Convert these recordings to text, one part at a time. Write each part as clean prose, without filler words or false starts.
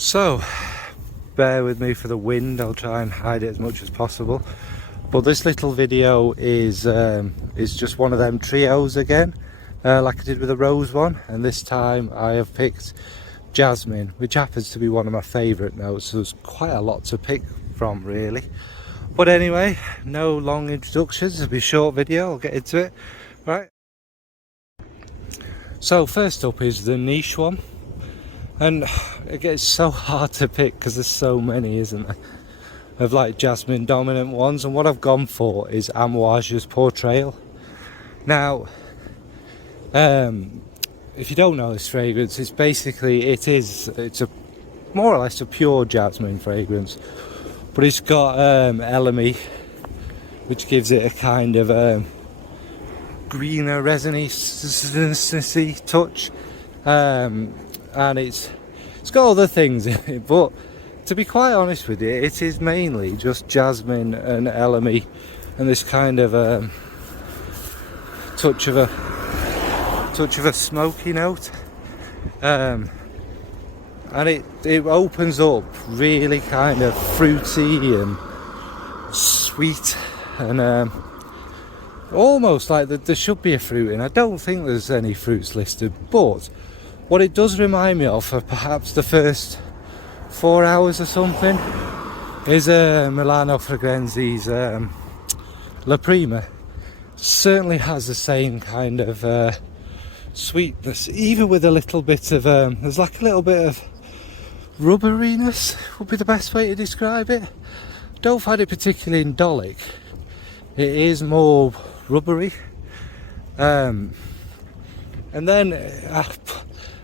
So, bear with me for the wind, I'll try and hide it as much as possible. But this little video is just one of them trios again, like I did with the rose one, and this time I have picked Jasmine, which happens to be one of my favourite notes, so there's quite a lot to pick from really. But anyway, no long introductions, it'll be a short video, I'll get into it. Right. So first up is the niche one, and it gets so hard to pick because there's so many, isn't there, of like Jasmine dominant ones, and what I've gone for is Amouage's Portrayal. Now, if you don't know this fragrance, it's basically, it's a more or less a pure jasmine fragrance, but it's got elemi, which gives it a kind of greener resiny touch, and it's got other things in it, but to be quite honest with you, it is mainly just jasmine and elemi and this kind of touch of a smoky note, and it opens up really kind of fruity and sweet, and almost like there should be a fruit in. I don't think there's any fruits listed, but what it does remind me of for perhaps the first 4 hours or something is Milano Fragranzi's La Prima. Certainly has the same kind of sweetness, even with a little bit of there's like a little bit of rubberiness would be the best way to describe it. Don't find it particularly indolic, it is more rubbery, and then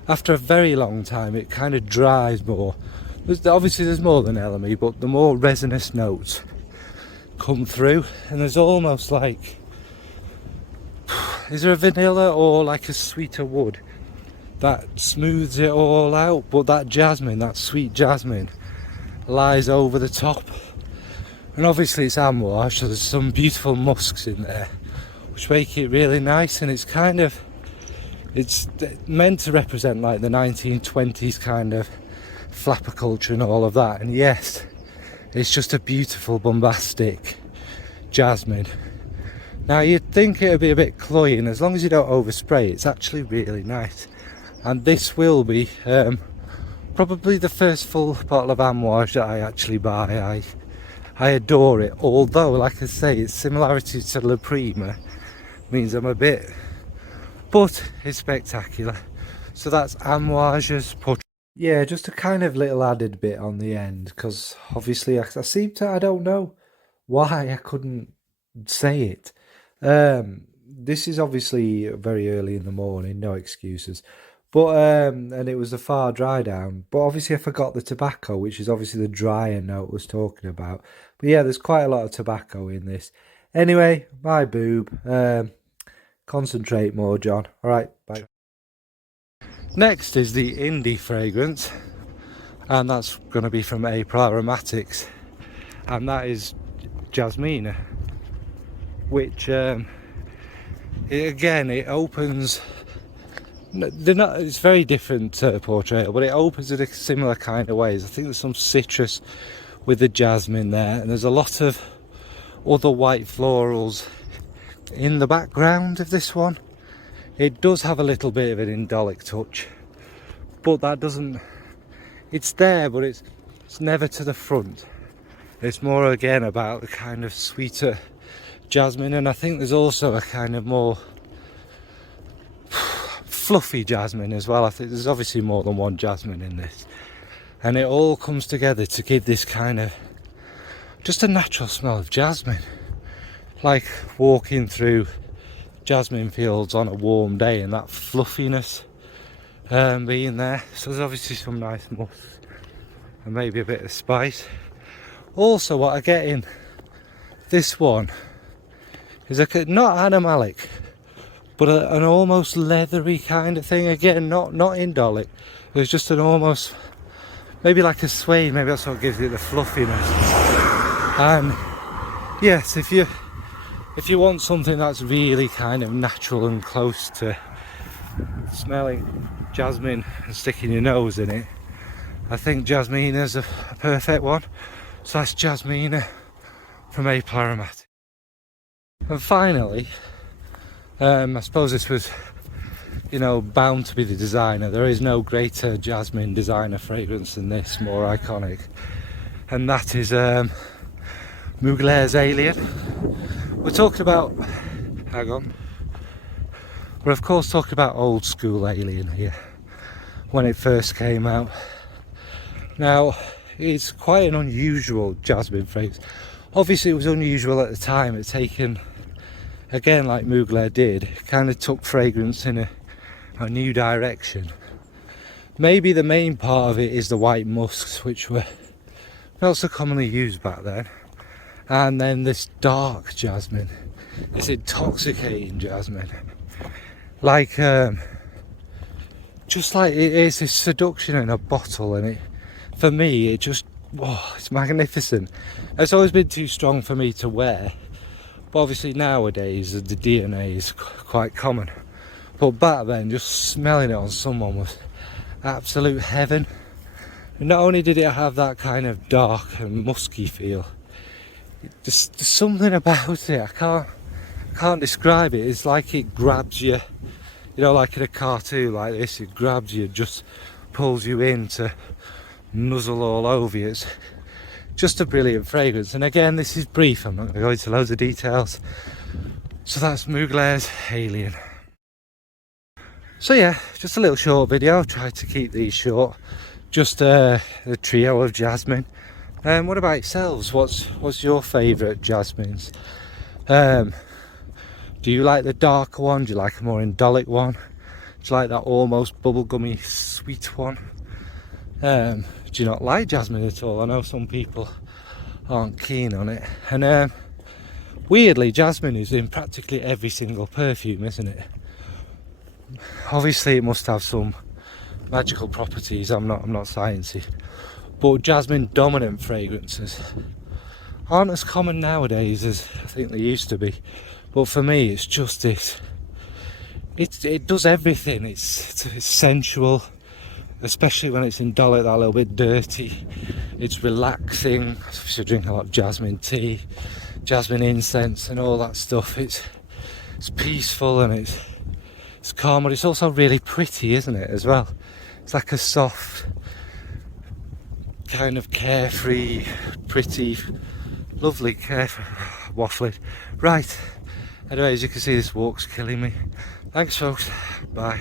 after a very long time it kind of dries more. Obviously there's more than elemi, but the more resinous notes come through, and there's almost like, is there a vanilla or like a sweeter wood that smooths it all out, but that jasmine, that sweet jasmine, lies over the top. And obviously it's Amouage, so there's some beautiful musks in there which make it really nice, and it's kind of, it's meant to represent like the 1920s kind of flapper culture and all of that, and yes, it's just a beautiful bombastic jasmine. Now you'd think it would be a bit cloying, as long as you don't overspray, it's actually really nice. And this will be probably the first full bottle of Amouage that I actually buy. I adore it, although like I say, its similarity to La Prima means I'm a bit, but it's spectacular. So that's Amouage's Portrait. Yeah, just a kind of little added bit on the end, because obviously I seem to, I don't know why I couldn't say it. This is obviously very early in the morning, no excuses, but and it was a far dry down, but obviously I forgot the tobacco, which is obviously the drier note I was talking about. But yeah, there's quite a lot of tobacco in this. Anyway, my boob, concentrate more, John. All right, bye. Next is the indie fragrance, and that's going to be from April Aromatics, and that is Jasmine, which it opens, it's very different to Portrayal, but it opens in a similar kind of ways. I think there's some citrus with the jasmine there, and there's a lot of other white florals in the background of this one. It does have a little bit of an indolic touch, but that doesn't, it's there, but it's never to the front. It's more again about the kind of sweeter jasmine, and I think there's also a kind of more fluffy jasmine as well. I think there's obviously more than one jasmine in this, and it all comes together to give this kind of just a natural smell of jasmine, like walking through jasmine fields on a warm day, and that fluffiness being there. So there's obviously some nice musk and maybe a bit of spice. Also what I get in this one is not animalic, but an almost leathery kind of thing. Again, not indolic. There's just an almost, maybe like a suede, maybe that's what gives it the fluffiness. And yes, if you want something that's really kind of natural and close to smelling jasmine and sticking your nose in it, I think Jasmine is a perfect one. So that's Jasmine from Maple Aromatic. And finally, I suppose this was, you know, bound to be the designer. There is no greater Jasmine designer fragrance than this, more iconic. And that is Mugler's Alien. We're talking about, hang on. We're of course talking about old school Alien here, when it first came out. Now, it's quite an unusual Jasmine fragrance. Obviously it was unusual at the time. It's taken, again like Mugler did, kind of took fragrance in a new direction. Maybe the main part of it is the white musks, which were not so commonly used back then. And then this dark jasmine, this intoxicating jasmine. Like, just like it is this seduction in a bottle, and it, for me, it just, oh, it's magnificent. It's always been too strong for me to wear, but obviously nowadays the DNA is quite common. But back then, just smelling it on someone was absolute heaven. And not only did it have that kind of dark and musky feel, there's something about it, I can't describe it. It's like it grabs you, you know, like in a cartoon like this, it grabs you, just pulls you in to nuzzle all over you. It's just a brilliant fragrance. And again, this is brief, I'm not going to go into loads of details. So that's Mugler's Alien. So yeah, just a little short video. I've tried to keep these short. Just the trio of Jasmine. What about yourselves? What's your favourite Jasmines? Do you like the darker one? Do you like a more indolic one? Do you like that almost bubblegummy sweet one? Do you not like jasmine at all? I know some people aren't keen on it. And weirdly, jasmine is in practically every single perfume, isn't it? Obviously it must have some magical properties. I'm not sciencey, but jasmine dominant fragrances aren't as common nowadays as I think they used to be. But for me, it's just this, it does everything. It's sensual, especially when it's indolic, that little bit dirty. It's relaxing. I should drink a lot of jasmine tea, jasmine incense and all that stuff. It's peaceful and it's calm, but it's also really pretty, isn't it, as well? It's like a soft, kind of carefree, pretty, lovely, carefree, waffling. Right, anyway, as you can see, this walk's killing me. Thanks folks, bye.